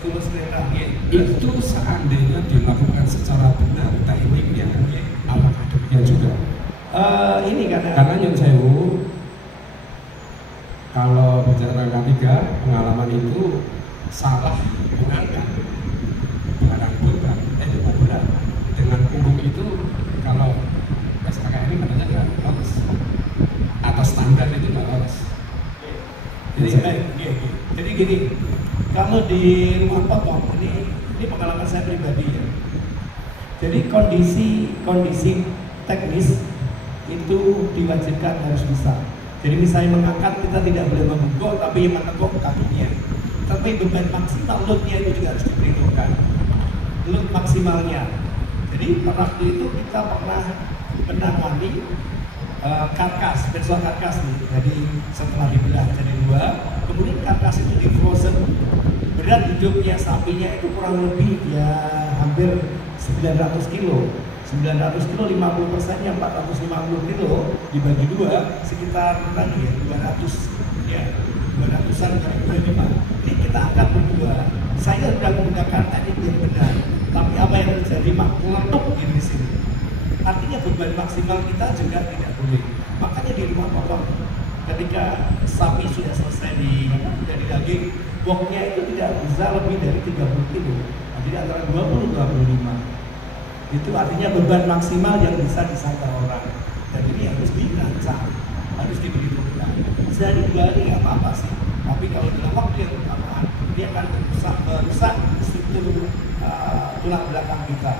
tulus kereta. Itu seandainya dilakukan secara benar tekniknya, alat aduknya juga. Ini karena yang sewu, kalau bicara K3 pengalaman itu salah mengangkat barang berat dengan umum itu, kalau SKKN ini katanya nggak lolos atau standar itu nggak lolos. Jadi gini, kalau di rumah potong ini pengalaman saya pribadi ya. Jadi kondisi teknis itu diwajibkan harus bisa. Jadi misalnya mengangkat, kita tidak boleh membungkuk, tapi yang menekuk kakinya. Tapi beban maksimal loadnya itu juga harus diperhitungkan. Load maksimalnya. Jadi waktu itu kita pernah menangani karkas, bersama karkas nih. Jadi setelah dibelah jadi dua, kemudian karkas itu di frozen. Berat hidupnya sapinya itu kurang lebih ya hampir 900 kilo. 900 kilo, 50%-nya 450 kilo dibagi dua, sekitar tadi ya 200-an kali 25. Ini kita angkat berdua. Saya sudah menggunakan teknik yang benar, tapi apa yang terjadi meletup di sini. Artinya beban maksimal kita juga tidak boleh. Makanya di rumah potong, ketika sapi sudah selesai dari daging, boxnya itu tidak bisa lebih dari 30 kilo. Jadi antara 20-25. Itu artinya beban maksimal yang bisa disangka orang. Dan ini harus dirancang, harus diperhitungkan. Sehari 2 hari nggak apa-apa sih. Tapi kalau dalam waktu yang bersamaan, dia akan merusak struktur tulang belakang kita.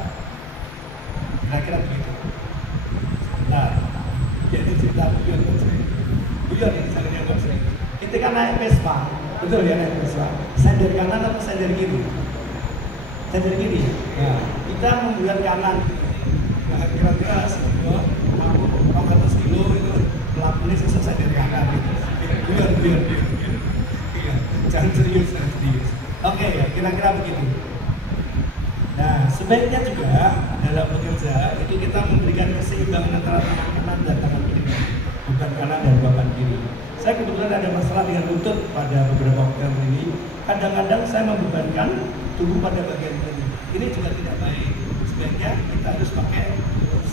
Kira-kira begitu. Nah, jadi cerita Buyon Gojek. Buyon ini saya lihat Gojek. Ketika naik Vespa, betul ya naik Vespa. Sender kanan atau sender kiri? Sender kiri. Ya. Kita membuat kanan. Nah, kira-kira semua mampu 400 kilo itu pelakunya selesai dari kanan. Buyon. Iya, jangan serius. Oke, ya, kira-kira begitu. Nah, sebaiknya juga dalam bekerja itu kita memberikan keseimbangan antara tangan kanan dan tangan kiri, bukan kanan dan beban kiri. Saya kebetulan ada masalah dengan lutut pada beberapa waktu ini. Kadang-kadang saya membebankan tubuh pada bagian kiri. Ini juga tidak baik. Sebaiknya kita harus pakai lurus.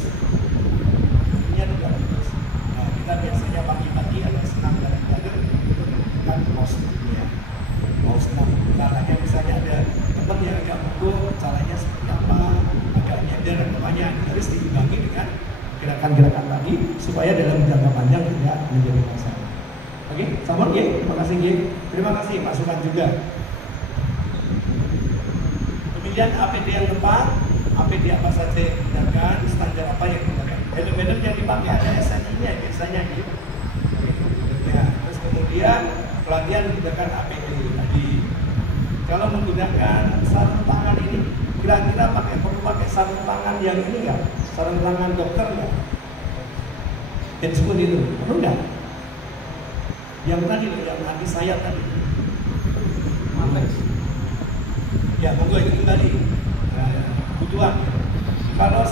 Ini juga lurus. Nah, kita biasanya pagi-pagi ada senam dan dada untuk menentukan posturnya. Mau senam caranya, misalnya ada teman yang agak menggo, caranya seperti apa, agak nyender, namanya harus diimbangi dengan gerakan-gerakan tadi supaya dalam jangka panjang tidak menjadi masalah. Oke, sama ya, terima kasih ya. Terima kasih masukan juga. Kemudian APD yang tepat, APD apa saja yang digunakan, standar apa yang digunakan. Helm-helm yang dipakai ada SNI-nya biasanya gitu. Ya, terus kemudian pelatihan menggunakan APD tadi. Kalau menggunakan sarung tangan ini, kira-kira perlu pakai sarung tangan yang ini nggak? Sarung tangan dokter nggak? Headphone itu, perlu nggak? Yang tadi loh, yang anti sayap tadi. Mantex. Ya, monggo itu kembali. Kebutuhan. Kalau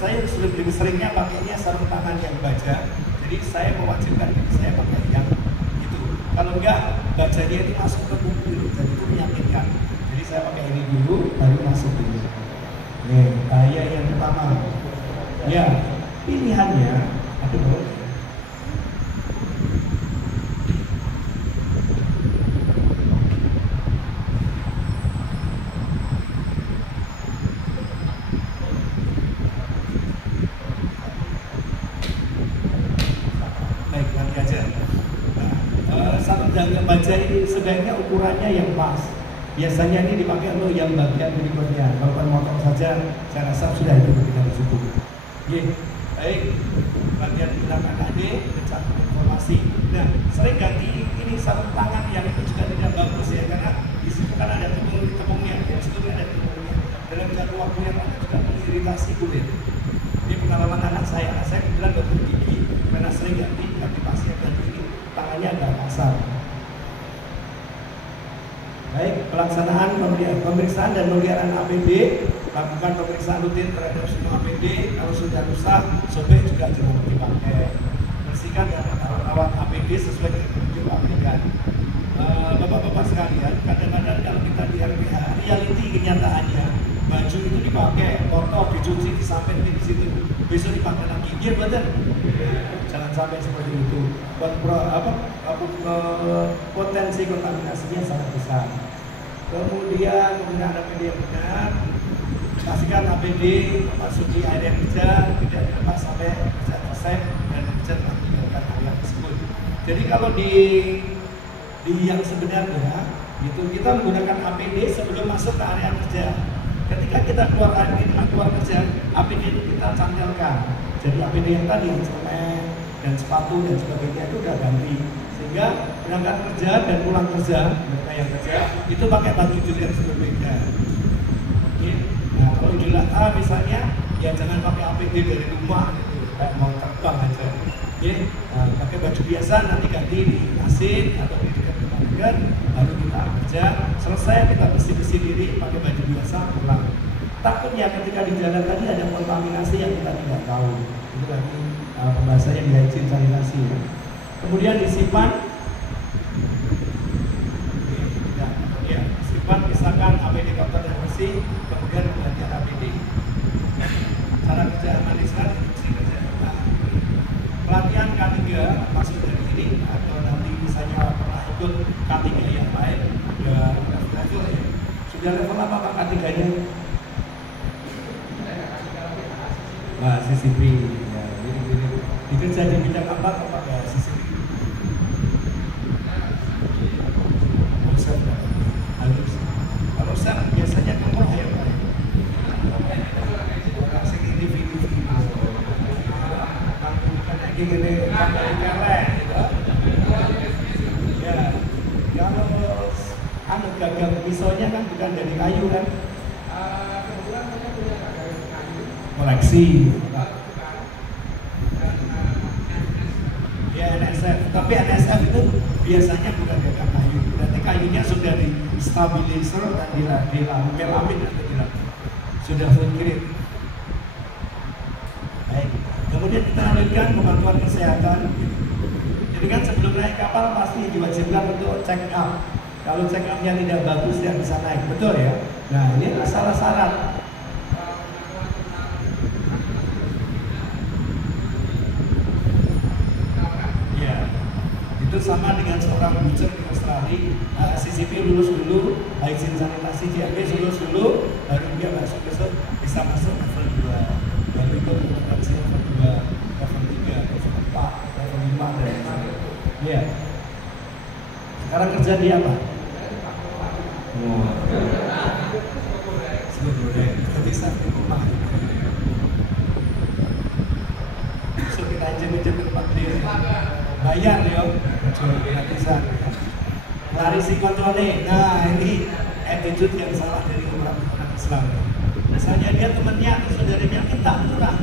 saya lebih seringnya pakainya sarung tangan yang baja. Jadi saya mewajibkan saya pakai yang itu. Kalau enggak, bajanya itu masuk ke kuku, jadi itu menyakitkan. Jadi saya pakai ini dulu, baru masuk ini. Nih, bahaya yang pertama. Ya, pilihannya, aduh. Baja ini sebaiknya ukurannya yang pas. Biasanya ini dipakai untuk yang bagian berikutnya. Kalau motong saja, saya rasa sudah itu tidak cukup. Oke, baik. Bagian gunakan AD, mencakup informasi. Nah, sering ganti ini sarung tangan yang itu juga tidak bagus ya, karena di situ kan ada tepungnya, di situ ada tepungnya. Dalam jangka waktu yang lama juga mengiritasi kulit. Ini pengalaman anak saya kebetulan dokter gigi, karena sering ganti pasien ganti ini tangannya agak kasar. Baik, pelaksanaan pemeriksaan dan pemeliharaan APD, lakukan pemeriksaan rutin terhadap semua APD. Kalau sudah rusak, sobek juga jangan dipakai. Bersihkan dan rawat APD sesuai dengan petunjuk pabrikan. Bapak-bapak sekalian, kadang-kadang kenyataannya baju itu dipakai, kotor, dicuci, disampaikan di situ, besok dipakai lagi. Iya betul. Jangan sampai seperti itu. Potensi kontaminasinya sangat besar. Kemudian menggunakan APD yang benar, pastikan APD memasuki area kerja tidak dilepas sampai kerja selesai dan kerja telah meninggalkan area tersebut. Jadi kalau di yang sebenarnya itu kita menggunakan APD sebelum masuk ke area kerja. Ketika kita keluar kerja, APD itu kita cantelkan. Jadi APD yang tadi celana dan sepatu dan sebagainya itu udah ganti. Sehingga berangkat kerja dan pulang kerja, mereka yang kerja itu pakai baju yang berbeda. Oke. Nah kalau Idul Adha misalnya, ya jangan pakai APD dari rumah gitu, kayak mau terbang aja. Oke. Nah, pakai baju biasa, nanti ganti di asin atau di dekat baru kita kerja, selesai kita bersih-bersih diri pakai baju biasa pulang. Takutnya ketika di jalan tadi ada kontaminasi yang kita tidak tahu. Itu lagi pembahasannya di hygiene sanitasi. Kemudian disimpan, simpan misalkan APD kotor dan bersih, kemudian penggantian APD. Cara kerja maniskan, pelatihan K3 masuk dari sini atau nanti misalnya pernah ikut K3 yang lain ya level ya. Sudah level apa Pak K3-nya? Nah, CCP ya, itu jadi bidang apa Pak ya CCP? Halus. Kalau saya biasanya kamu ya Pak. Kasih individu gini kelek gitu. Ya, kalau gagang pisaunya kan bukan dari kayu kan? Kebetulan saya punya gagang kayu. Koleksi. Ya NSF, tapi NSF itu biasanya bukan gagang kayu. Berarti kayunya sudah di stabilizer dan dilamin atau tidak? Sudah full grade. Baik. Kemudian kita lanjutkan pemantauan kesehatan. Jadi kan sebelum naik kapal pasti diwajibkan untuk check up. Kalau check up-nya tidak bagus tidak bisa naik, betul ya? Nah ini salah syarat. Ya, itu sama dengan seorang butcher di Australia. CCP lulus dulu, hygiene sanitasi GMP lulus dulu, baru dia besok bisa masuk level 2. Lalu itu kompetensi level 2, level 3, level 4, level 5 dan lain-lain. Iya. Sekarang kerja di apa? Sebetulnya berarti satu rumah. So kita aja tempat dia. Bayar ya, jual gratisan. Lari si kontrole. Nah ini attitude yang salah dari orang Islam. Misalnya dia temannya atau saudaranya minta murah,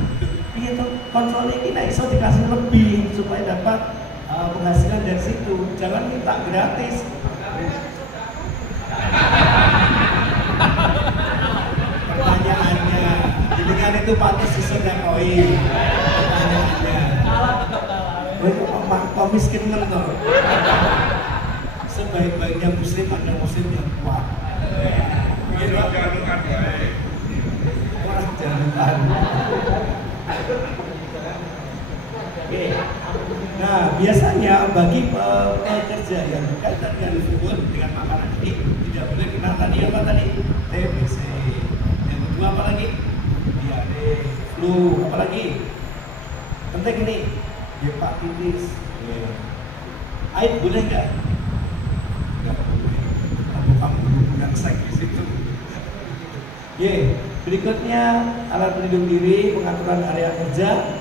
itu kontrol ini iso dikasih lebih supaya dapat penghasilan dari situ. Jangan minta gratis. Pertanyaannya, dengan itu pantas disodakoi. Pertanyaannya, kok miskin mentor? Sebaik-baiknya muslim ada muslim yang kuat. Begitu. Jangan. Oke. Nah, biasanya bagi pekerja yang berkaitan dengan food dengan makanan ini tidak boleh kena tadi apa tadi? TBC. Yang kedua apa lagi? Diare, flu, apa lagi? Penting ini, hepatitis. Air boleh nggak? Nggak boleh. Kamu berhubungan seks di situ. Berikutnya alat pelindung diri, pengaturan area kerja,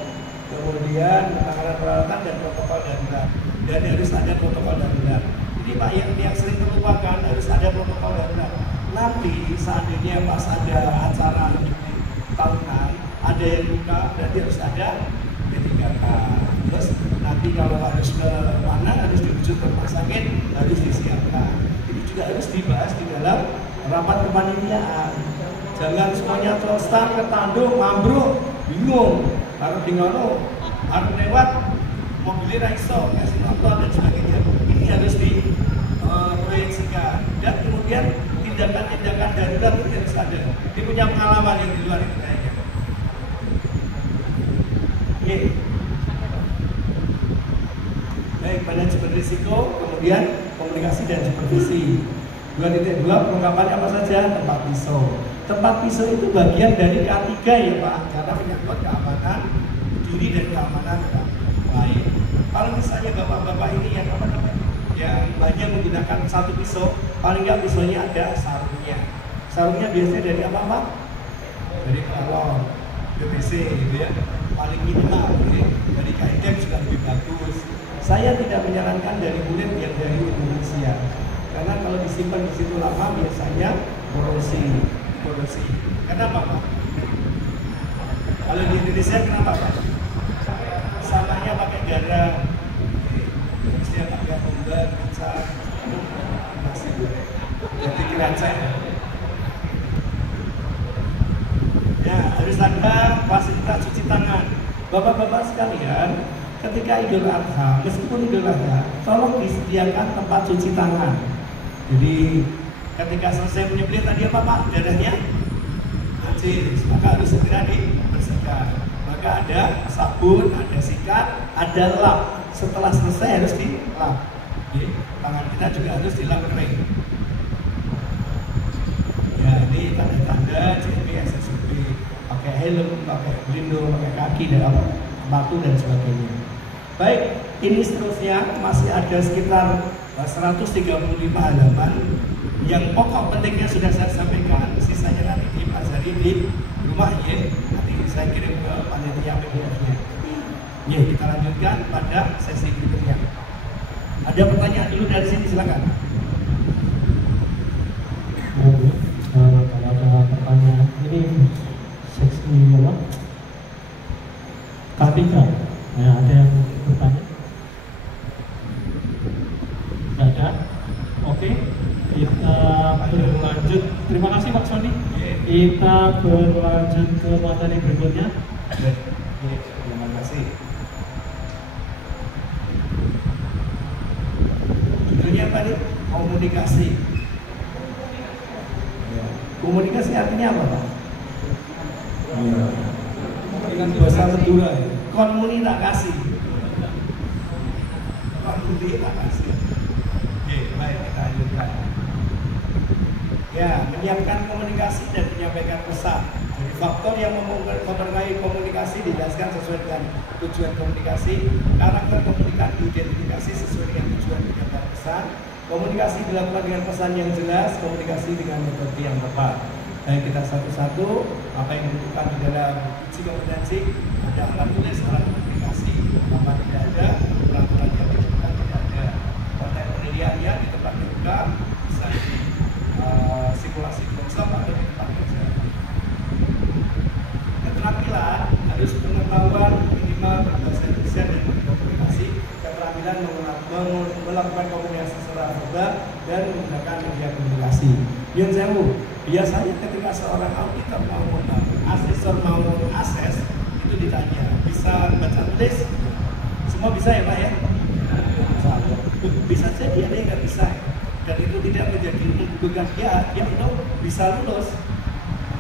kemudian penanganan peralatan dan protokol darurat. Dan harus ada protokol darurat. Jadi Pak yang sering terlupakan harus ada protokol darurat. Nanti seandainya pas ada acara tahunan, ada yang buka, berarti harus ada P3K. Terus nanti kalau harus ke mana, harus dirujuk ke rumah sakit, harus disiapkan. Ini juga harus dibahas di dalam rapat kepanitiaan. Jangan semuanya selesai ketandung, mambruk, bingung. Harus tinggal harus lewat mobilnya raiso, kasih nonton dan sebagainya. Ini harus diproyeksikan. Dan kemudian tindakan-tindakan darurat itu harus harus ada. Dia punya pengalaman yang di luar itu kayaknya. Oke. Baik, manajemen risiko, kemudian komunikasi dan supervisi. 2.2 perlengkapannya apa saja? Tempat pisau. Tempat pisau itu bagian dari K3 ya Pak, karena menyangkut keamanan diri dan keamanan orang lain. Kalau misalnya bapak-bapak ini yang apa namanya, yang banyak menggunakan satu pisau, paling nggak pisaunya ada sarungnya. Sarungnya biasanya dari apa Pak? Dari kolor, PVC gitu ya. Paling minimal, gitu. Dari kain juga lebih bagus. Saya tidak menyarankan dari kulit yang dari Indonesia, karena kalau disimpan di situ lama biasanya korosi. Kenapa Pak? Kalau di Indonesia kenapa Pak? Samanya pakai garam, terus dia pakai obat, kecap, nasi goreng, jadi keracak. Ya, harus ada fasilitas cuci tangan. Bapak-bapak sekalian, ketika Idul Adha, meskipun Idul Adha, tolong disediakan tempat cuci tangan. Jadi ketika selesai menyembelih tadi apa Pak? Darahnya najis, maka harus segera dibersihkan. Maka ada sabun, ada sikat, ada lap. Setelah selesai harus dilap. Tangan kita juga harus dilap kering. Ya, ini tanda-tanda CP, SSB. Pakai helm, pakai pelindung, pakai kaki dan apa, sepatu dan sebagainya. Baik, ini seterusnya masih ada sekitar 135 halaman. Yang pokok pentingnya sudah saya sampaikan, sisanya nanti dipelajari di rumah ya. Nanti saya kirim ke panitia PDF-nya. Ya, kita lanjutkan pada sesi berikutnya. Ada pertanyaan dulu dari sini, silakan. Kalau ada pertanyaan, ini seksi apa? K3. Ya, ada yang bertanya? Tidak ada? Oke. Kita berlanjut. Terima kasih Pak Sony. Kita berlanjut ke materi berikutnya. Terima kasih. Judulnya apa nih? Komunikasi. Komunikasi artinya apa Pak? Bahasa Madura ya. Komunikasi. Komunikasi. Oke, baik, kita lanjutkan. Ya, menyiapkan komunikasi dan menyampaikan pesan. Jadi faktor yang mempengaruhi komunikasi dijelaskan sesuai dengan tujuan komunikasi, karakter komunikasi diidentifikasi sesuai dengan tujuan menyampaikan pesan. Komunikasi dilakukan dengan pesan yang jelas, komunikasi dengan metode yang tepat. Baik, kita satu-satu apa yang dibutuhkan di dalam uji kompetensi, ada alat tulis, alat komunikasi, apa tidak ada, peraturan yang dibutuhkan tidak ada. Konten penelitiannya di tempat terbuka, bisa di simulasi workshop atau di tempat kerja. Keterampilan harus pengetahuan minimal berbahasa Indonesia dan berkomunikasi, keterampilan melakukan komunikasi secara verbal dan menggunakan media komunikasi. Yang jauh, biasanya ketika seorang auditor maupun asesor maupun ases itu ditanya, bisa baca tulis? Semua bisa ya Pak ya? Bisa jadi ada yang nggak bisa. Dan itu tidak menjadi membutuhkan dia itu bisa lulus.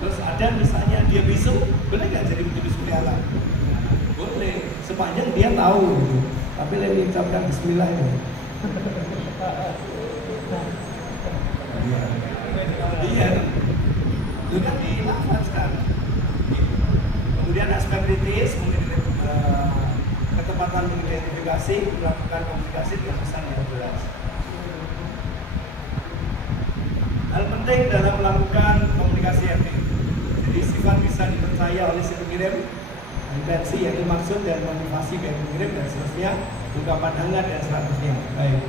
Terus ada misalnya dia bisu, boleh nggak jadi menjadi sukarela? Boleh, sepanjang dia tahu gitu. Tapi lebih ucapkan Bismillah ini. Iya, itu kan dilafazkan. Kemudian aspek kritis, ketepatan mengidentifikasi, melakukan komunikasi dengan pesan yang jelas. Hal penting dalam melakukan komunikasi efektif. Jadi sifat bisa dipercaya oleh si pengirim, intensi yaitu maksud dan motivasi dari pengirim dan seterusnya, ungkapan hangat dan seterusnya. Baik.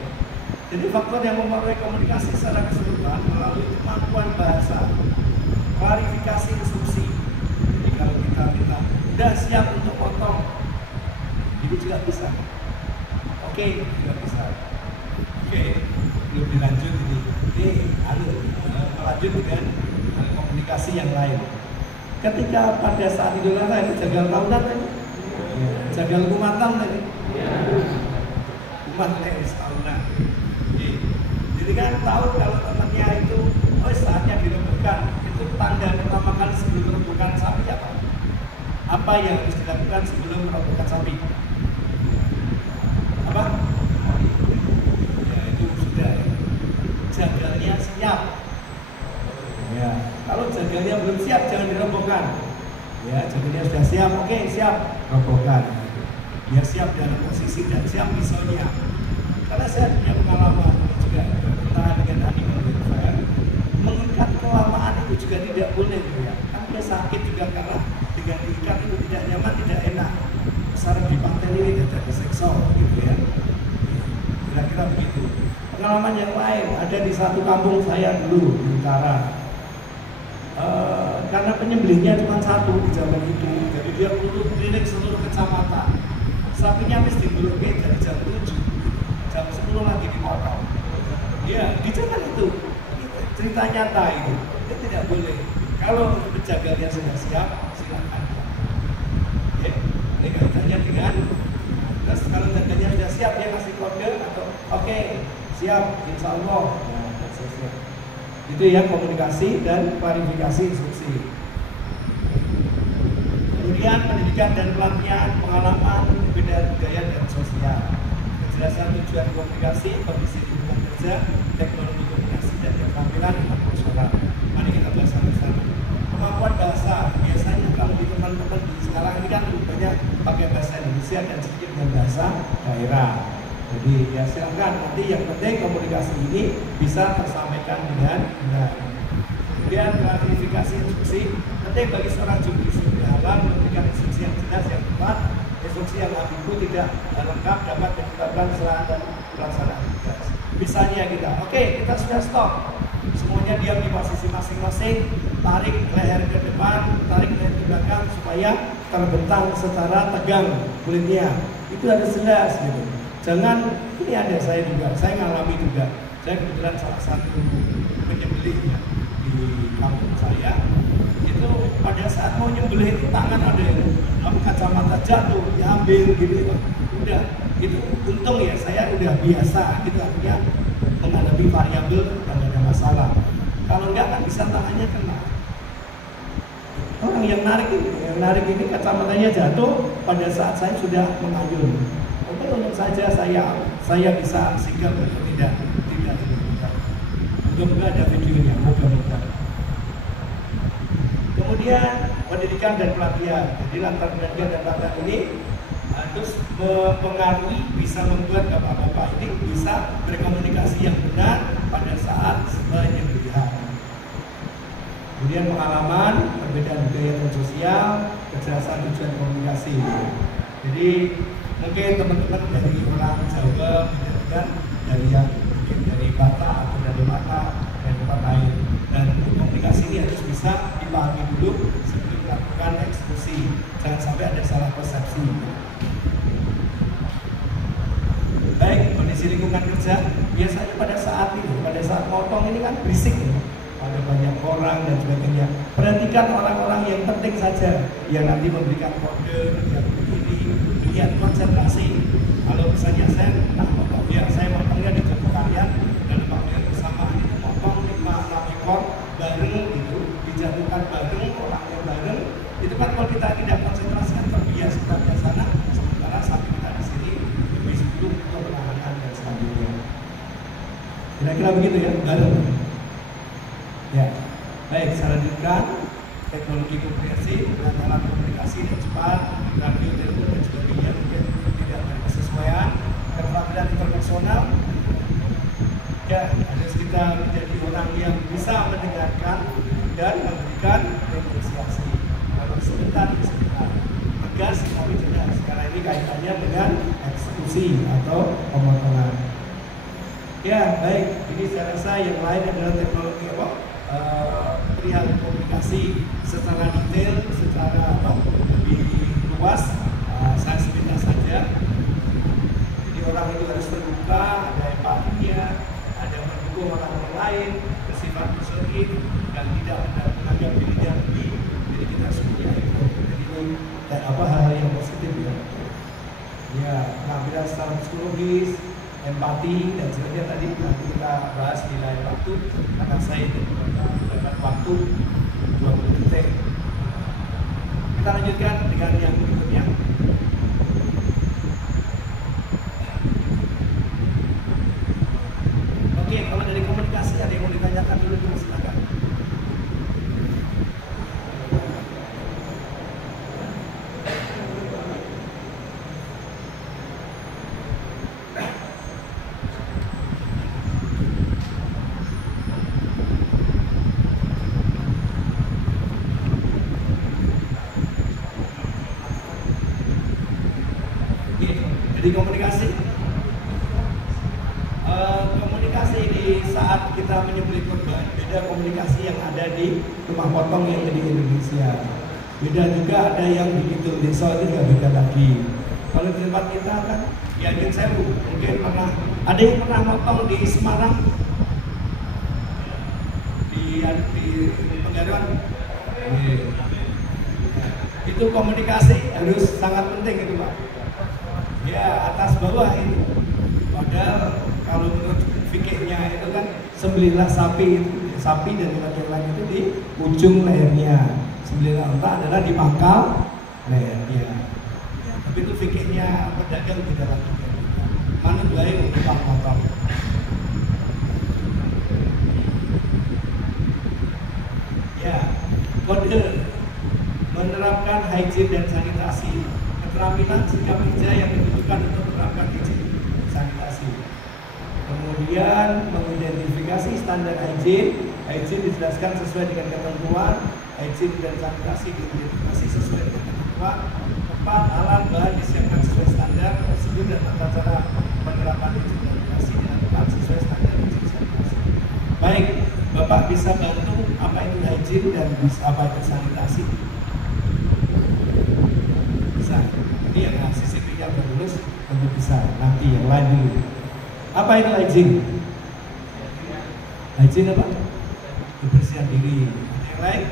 Jadi faktor yang mempengaruhi komunikasi secara keseluruhan melalui kemampuan bahasa, klarifikasi instruksi. Jadi kalau kita sudah siap untuk potong, ini juga bisa. Oke, juga bisa. Oke, belum dilanjut ini. Ini melanjut dengan komunikasi yang lain. Ketika pada saat Idul Adha itu jagal tahunan tadi, jagal kumatan tadi, umat leris tahunan. Jadi kan tahu kalau temannya itu, oh saatnya dilembutkan, itu tanda Apa yang harus dilakukan sebelum merobohkan sapi? Apa? Ya itu sudah ya. Jagalnya siap. Ya, kalau jagalnya belum siap jangan dirobohkan. Ya, jagalnya sudah siap, oke siap, robohkan. Dia siap dalam posisi dan siap pisaunya. Karena saya punya pengalaman juga berkenaan dengan animal welfare, mengikat kelamaan itu juga tidak boleh ya. Kan dia sakit juga karena dengan diikat itu tidak nyaman, tidak enak. Saraf di pantai ini tidak diseksa gitu ya. Kira-kira begitu. Pengalaman yang lain ada di satu kampung saya dulu di utara. Karena penyembelihnya cuma satu di zaman itu, jadi dia perlu keliling seluruh kecamatan. Sapinya mesti dibelokkan dari jam 7, jam 10 lagi dipotong. Ya, di zaman itu cerita nyata itu tidak boleh. Kalau penjaganya sudah siap, silakan. Ya, ini kaitannya dengan. Terus kalau jaganya sudah siap, dia kasih kode atau oke, siap, insya Allah. Nah, siap. Itu ya komunikasi dan klarifikasi instruksi. Kemudian pendidikan dan pelatihan, pengalaman, perbedaan budaya dan sosial, kejelasan tujuan komunikasi, kondisi lingkungan kerja, teknologi komunikasi dan keterampilan internasional. Mari kita bahas satu-satu. Kemampuan bahasa, biasanya kalau di teman-teman di sekarang ini kan lebih banyak pakai bahasa Indonesia dan sedikit dengan bahasa daerah. Jadi ya silakan, nanti yang penting komunikasi ini bisa tersampaikan dengan benar. Kemudian klarifikasi instruksi, penting bagi seorang juri dalam memberikan instruksi yang jelas, yang tepat. Instruksi yang ambigu tidak lengkap dapat menyebabkan kesalahan dan pelaksanaan tugas. Misalnya kita sudah stop, semuanya diam di posisi masing-masing, tarik leher ke depan, tarik leher ke belakang supaya terbentang secara tegang kulitnya. Itu harus jelas gitu. Jangan, ini ada saya juga, saya ngalami juga. Saya kebetulan salah satu penyembelihnya di kampung saya. Itu pada saat mau nyembelih itu tangan ada yang kacamata jatuh, diambil gitu. Udah, itu untung ya saya udah biasa, gitu artinya menghadapi variabel dan ada masalah. Kalau enggak kan bisa tangannya kena. Orang yang narik ini kacamatanya jatuh pada saat saya sudah mengayun. Untuk saja saya bisa singgah atau tidak. Mudah-mudahan ada videonya, mudah-mudahan. Kemudian pendidikan dan pelatihan. Jadi lantar pendidikan dan pelatihan ini harus mempengaruhi, bisa membuat bapak-bapak ini bisa berkomunikasi yang benar pada saat penyembelihan. Kemudian pengalaman, perbedaan budaya dan sosial, kejelasan tujuan komunikasi. Jadi mungkin teman-teman dari orang Jawa, dan dari yang mungkin dari Batak atau dari Batak dan tempat lain. Dan komunikasi ini harus bisa dipahami dulu sebelum melakukan eksekusi. Jangan sampai ada salah persepsi. Baik, kondisi lingkungan kerja biasanya pada saat motong ini kan berisik ya. Ada banyak orang dan sebagainya. Perhatikan orang-orang yang penting saja, yang nanti memberikan kode, yang begini, lihat konsentrasi. Kalau misalnya saya motongnya di tubuh kalian dan kalian bersamaan itu motong 5-6 ekor bareng gitu, dijatuhkan bareng, orangnya bareng. Itu kan kalau kita tidak konsentrasi kan terbiasa kita di sana, sementara sapi kita di sini lebih sibuk untuk penanganan dan selanjutnya. Kira-kira begitu ya, bareng. Ya, baik, saya lanjutkan. Teknologi komunikasi, alat komunikasi yang cepat, radio, telepon dan sebagainya mungkin tidak berkesesuaian. Keterampilan interpersonal, ya harus kita menjadi orang yang bisa mendengarkan dan memberikan apresiasi. Kalau sebentar, tegas tapi jelas. Karena ini kaitannya dengan eksekusi atau pemotongan. Ya, baik. Ini saya rasa yang lain adalah teknologi perihal komunikasi secara detail, secara lebih luas. Saya sepintas saja. Jadi orang itu harus terbuka, ada empatinya, ada mendukung orang lain, bersifat positif dan tidak menganggap dirinya lebih. Jadi kita harus punya itu. Jadi ini hal yang positif ya. Ya, pengambilan secara psikologis, empati dan sebagainya tadi nanti kita bahas di lain waktu karena saya itu mendapat waktu 20 detik. Kita lanjutkan dengan yang berikutnya. Oke, kalau dari komunikasi ada yang mau ditanyakan dulu, silakan. Jadi komunikasi, komunikasi di saat kita menyembelih korban, beda komunikasi yang ada di rumah potong yang di Indonesia. Beda juga ada yang di Kidul Desa, itu juga beda lagi. Kalau di tempat kita kan ya Nyun Sewu, mungkin pernah ada yang pernah potong di Semarang, di Penggaruan. Itu komunikasi harus sangat penting itu Pak. Ya atas bawah itu. Padahal kalau menurut fikihnya itu kan sembelihlah sapi dan yang lain itu di ujung lehernya. Sembelihlah unta adalah di pangkal lehernya. Ya, tapi itu fikihnya pedagang tidak lagi. Mana baik untuk potong. Ya, kode menerapkan hygiene dan sanitasi. Keterampilan sikap kerja yang dibutuhkan untuk menerapkan hygiene sanitasi. Kemudian mengidentifikasi standar hygiene. Hygiene dijelaskan sesuai dengan ketentuan. Hygiene dan sanitasi diidentifikasi sesuai dengan ketentuan. Tempat, alat, bahan disiapkan sesuai standar. Prosedur dan tata cara penerapan hygiene sanitasi dilakukan sesuai standar hygiene sanitasi. Baik, Bapak bisa bantu apa itu hygiene dan apa itu sanitasi? Ini yang CCP yang baru lulus tentu bisa, nanti yang lain dulu. Apa itu hygiene? Hygiene apa? Kebersihan diri. Ada yang lain?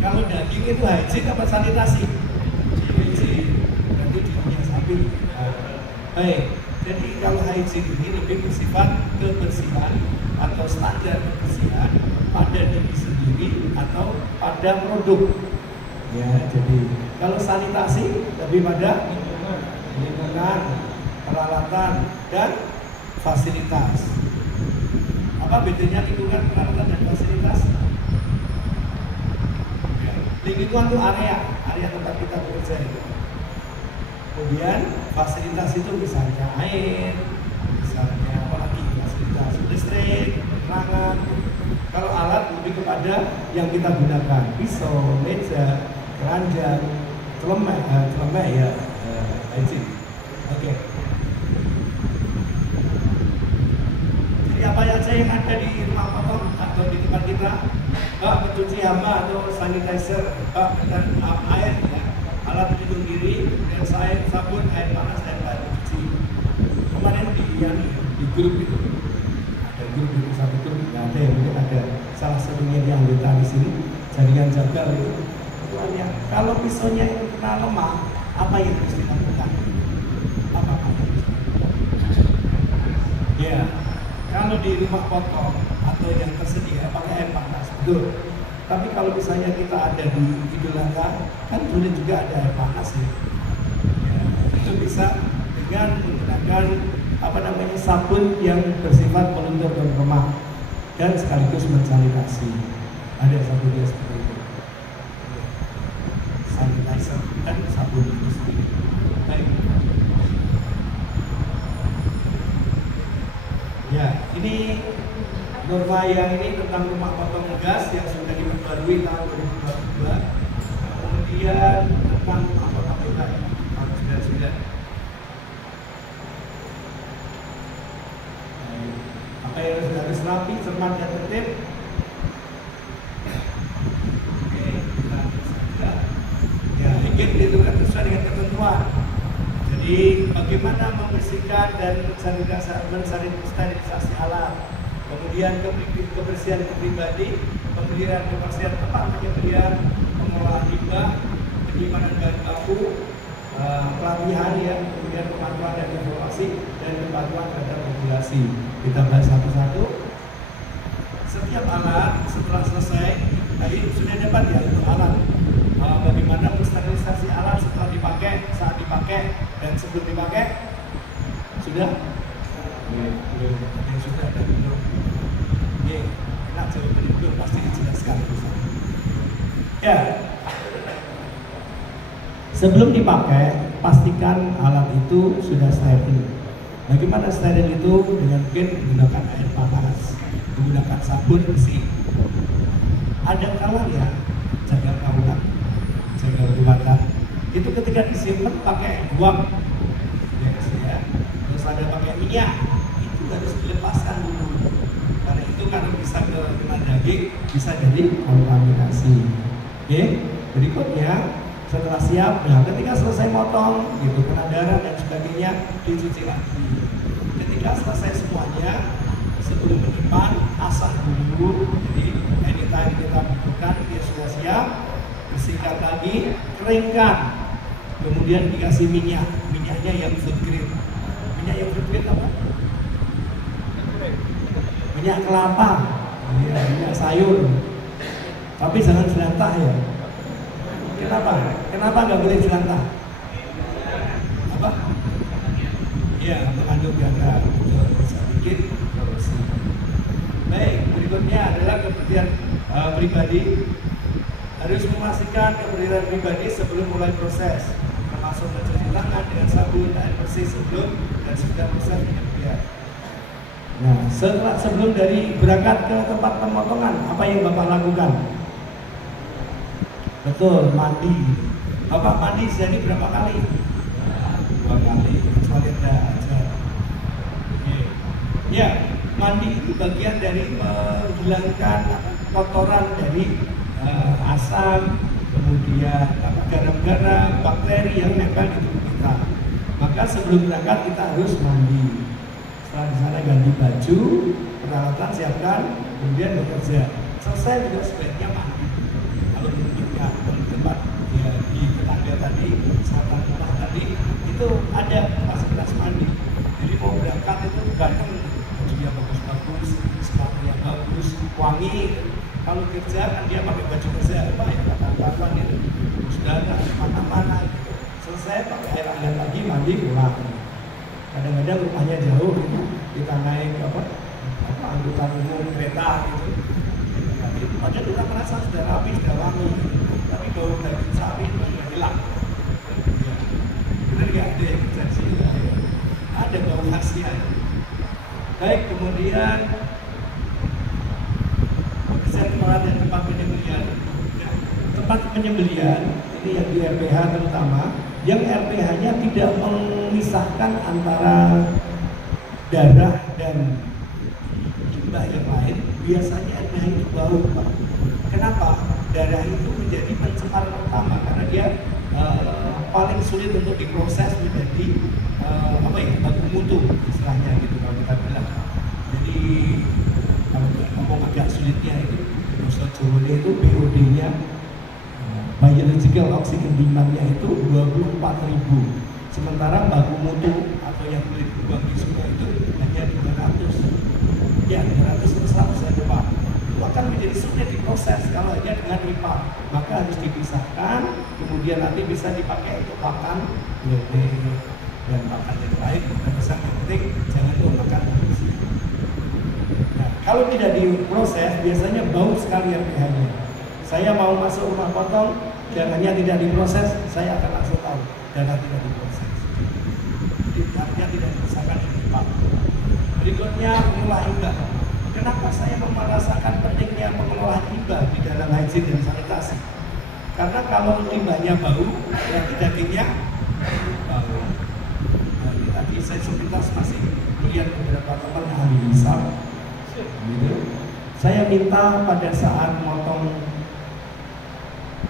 Kalau daging itu hygiene apa sanitasi? Hygiene. Berarti dirinya sapi. Baik. Jadi kalau hygiene ini lebih bersifat kebersihan atau standar kebersihan pada diri sendiri atau pada produk. Ya, jadi kalau sanitasi lebih pada lingkungan, peralatan dan fasilitas. Apa bedanya lingkungan, peralatan dan fasilitas? Lingkungan itu area tempat kita bekerja itu. Kemudian fasilitas itu misalnya air, misalnya apalagi fasilitas listrik, penerangan. Kalau alat lebih kepada yang kita gunakan, pisau, meja, keranjang, celemek ya, hygiene. Oke. Jadi apa aja yang ada di rumah potong atau di tempat kita, pencuci hama atau sanitizer, dan air, ya, alat pelindung diri, dan sabun, air panas dan air cuci. Kemarin di grup itu ada grup itu satu grup, ada yang mungkin ada salah satunya di anggota di sini, jaringan jagal itu. Kalau pisaunya itu kena lemah, apa yang harus dilakukan? Apa yang harus dilakukan? Ya, kalau di rumah potong atau yang tersedia pakai air panas, betul. Tapi kalau misalnya kita ada di Idul Adha, kan boleh juga ada air panas ya. Ya, itu bisa dengan menggunakan sabun yang bersifat peluntur dan remah dan sekaligus mensanitasi. Ada sabunnya seperti itu. Sanitizer dan sabun itu sendiri. Baik. Ya, ini norma yang ini tentang rumah potong gas yang sudah diperbarui tahun 2022. Kemudian tentang rumah potong gas tahun 1999. Apa yang harus rapi, cermat dan tertib? Itu kan sesuai dengan ketentuan. Jadi bagaimana membersihkan dan mensterilisasi alat, kemudian kebersihan pribadi, pemeliharaan kebersihan tempat penyembelihan, pengolahan limbah, penyimpanan bahan baku, pelatihan ya, kemudian pemantauan dan informasi dan kepatuhan terhadap regulasi. Kita bahas satu-satu. Setiap alat setelah selesai Tadi sudah dapat ya untuk alat. Bagaimana sterilisasi alat setelah dipakai, saat dipakai, dan sebelum dipakai? Sudah? Yang sudah dan belum. Enak jawabannya belum, pasti dijelaskan. Ya. Sebelum dipakai, pastikan alat itu sudah steril. Bagaimana steril itu? Dengan mungkin menggunakan air panas, menggunakan sabun bersih. Ada kalanya jaga kaulan, jaga ruatan. Itu ketika disimpan pakai uang, ya. Terus ada pakai minyak, itu harus dilepaskan dulu. Karena itu kalau bisa kena daging, bisa jadi kontaminasi. Oke, berikutnya. Setelah siap, nah ketika selesai motong, gitu, kena darah dan sebagainya, dicuci lagi. Ketika selesai semuanya, sebelum menyimpan, asah dulu. Jadi anytime kita butuhkan, dia sudah siap, bersihkan lagi, keringkan. Kemudian dikasih minyak, minyaknya yang food grade. Minyak yang food grade apa? Minyak kelapa, ya, minyak sayur. Tapi jangan jelantah ya. Kenapa? Kenapa nggak boleh jelantah? Apa? Iya, mengandung garam, bisa bikin korupsi. Baik, berikutnya adalah kebersihan pribadi. Harus memastikan kebersihan pribadi sebelum mulai proses, termasuk mencuci tangan dengan sabun dan air bersih sebelum dan sudah proses penyembelihan. Nah, sebelum dari berangkat ke tempat pemotongan, apa yang Bapak lakukan? Betul, mandi. Bapak mandi sehari berapa kali? 2 kali, kecuali ada ajar. Ya, mandi itu bagian dari menghilangkan kotoran dari asam, kemudian garam-garam, bakteri yang nempel di tubuh kita. Maka sebelum berangkat kita harus mandi. Setelah di sana ganti baju, peralatan siapkan, kemudian bekerja. Selesai juga sebaiknya mandi. Kalau menunjukkan tempat ya, di tetangga tadi, sahabat rumah tadi, itu ada fasilitas mandi. Jadi mau berangkat itu ganteng, baju yang bagus-bagus, sepatu yang bagus, wangi. Kalau kerja kan dia pakai baju kerja, apa ya kata-kata itu sudah ada mana-mana. Gitu. Selesai pakai air hangat lagi, mandi pulang. Kadang-kadang rumahnya jauh, gitu. Kita naik apa angkutan umum kereta gitu. Padahal kita merasa sudah rapi, sudah wangi, tapi bau daging sapi itu sudah hilang. Benar nggak ada yang terjadi? Ada bau khasnya. Baik, kemudian kebersihan tempat dan tempat penyembelihan. Tempat penyembelihan ini yang di RPH terutama, yang RPH-nya tidak memisahkan antara darah dan limbah yang lain. Biasanya RPH itu bau, Pak. Kenapa? Darah itu menjadi pencemar utama karena dia paling sulit untuk diproses menjadi baku mutu istilahnya gitu kalau kita bilang. Jadi kalau ngomong agak sulitnya itu bahasa Jawa itu BOD-nya biological oxygen demand-nya itu 24.000. Sementara baku mutu atau yang boleh dibuang di sungai itu hanya 200. Ya, 200 ke 100 saja, Pak. Itu akan menjadi sulit diproses kalau hanya dengan IPA. Maka harus dipisahkan, kemudian nanti bisa dipakai untuk pakan lele dan pakan yang lain. Dan pesan penting jangan lupa makan bersih. Nah, kalau tidak diproses biasanya bau sekali RPH-nya. Saya mau masuk rumah potong, darahnya tidak diproses, saya akan langsung tahu darah tidak diproses. Jadi artinya tidak dipisahkan dengan IPA. Berikutnya mengolah limbah. Kenapa saya merasakan pentingnya mengolah limbah di dalam hygiene dan sanitasi? Karena kalau limbahnya bau, berarti dagingnya bau. Nah, tadi saya sepintas masih melihat beberapa teman ahli hisab. Gitu. Saya minta pada saat motong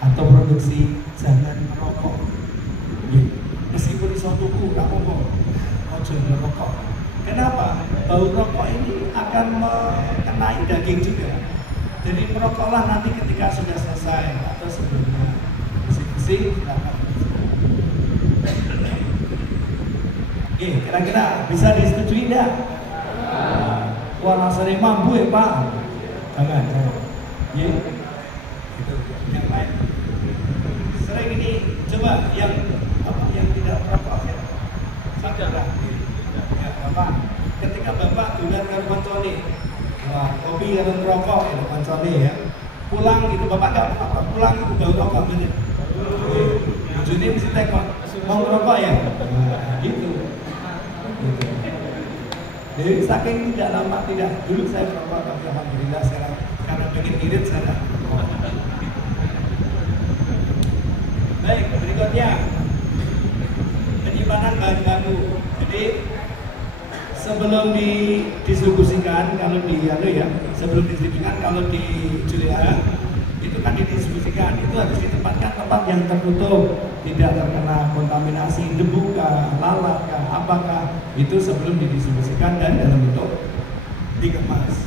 atau produksi jangan merokok. Meskipun iso tuku, tak apa-apa. Ojo merokok. Kenapa? Bau rokok ini akan mengenai daging juga. Jadi merokoklah nanti ketika sudah selesai atau sebelumnya bersih-bersih silakan. Oke, kira-kira bisa disetujui tidak? Wah, rasanya mampu ya Pak. Jangan. Gitu. Yang lain sering ini coba yang apa yang tidak merokok ya. Sadar. Ya, Bapak, ketika Bapak dolan karo koncone, wah, kopi karo merokok ya koncone ya. Pulang gitu, Bapak nggak apa-apa, pulang itu bau rokok gitu. Bojone mesti tekok, mau merokok ya? Nah, gitu. Jadi saking tidak lama tidak dulu saya merokok, tapi alhamdulillah sekarang karena pengen irit saya. Baik, berikutnya penyimpanan bahan baku. Jadi sebelum didistribusikan, kalau sebelum didistribusikan kalau di Julia itu kan didistribusikan, itu harus ditempatkan tempat yang tertutup, tidak terkena kontaminasi debu kah, lalat kah, apakah itu sebelum didistribusikan dan dalam bentuk dikemas.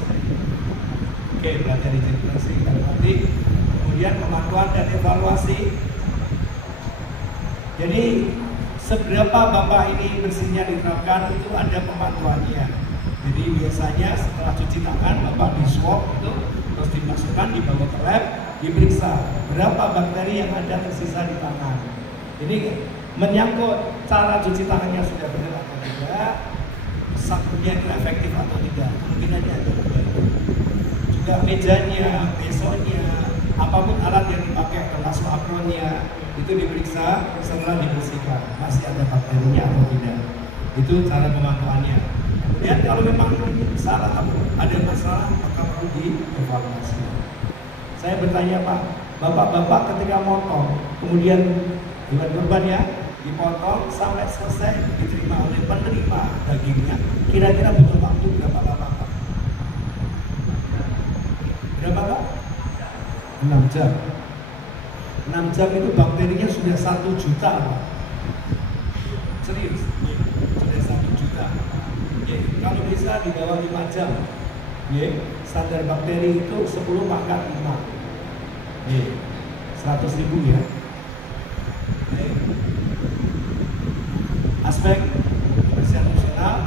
Oke, belajar distribusi nanti. Kemudian pemantauan dan evaluasi. Jadi seberapa Bapak ini bersihnya diterapkan itu ada pemantauannya. Jadi biasanya setelah cuci tangan Bapak di swab itu terus dimasukkan dibawa ke lab, diperiksa berapa bakteri yang ada tersisa di tangan. Ini menyangkut cara cuci tangannya sudah benar atau tidak, sabunnya itu efektif atau tidak, kemungkinannya ada berbeda. Juga mejanya, besoknya, apapun alat yang dipakai termasuk apronnya itu diperiksa setelah dibersihkan masih ada bakterinya atau tidak. Itu cara pemantauannya. Kemudian kalau memang salah atau ada masalah maka perlu dievaluasi. Saya bertanya Pak, Bapak-bapak ketika motong kemudian bukan kurban ya, dipotong sampai selesai diterima oleh penerima dagingnya, kira-kira butuh waktu berapa lama Pak? Berapa Pak? 6 jam. 6 jam itu bakterinya sudah 1 juta Pak. Serius, sudah 1 juta. Kalau bisa di bawah 5 jam, standar bakteri itu 10 pangkat 5. 100.000 ya. Aspek kebersihan fungsional,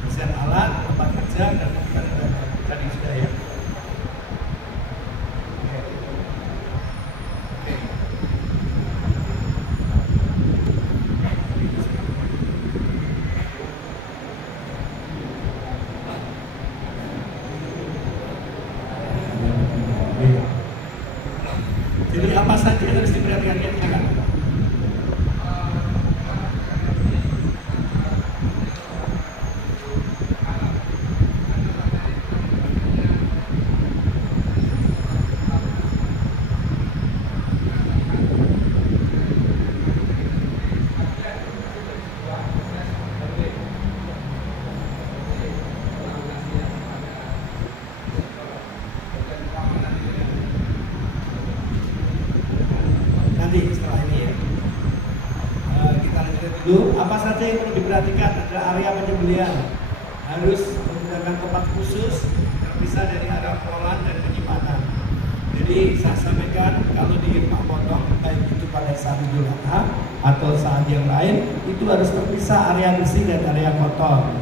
kebersihan alat, tempat kerja, dan tadi sudah ya. Jadi apa saja yang harus diperhatikan ya? Setelah ini ya, kita lanjutkan dulu. Apa saja yang perlu diperhatikan? Ada area penyembelihan, harus menggunakan tempat khusus terpisah dari area pengolahan dan penyimpanan. Jadi saya sampaikan kalau di rumah potong baik itu pada saat Idul Adha atau saat yang lain itu harus terpisah area bersih dan area kotor.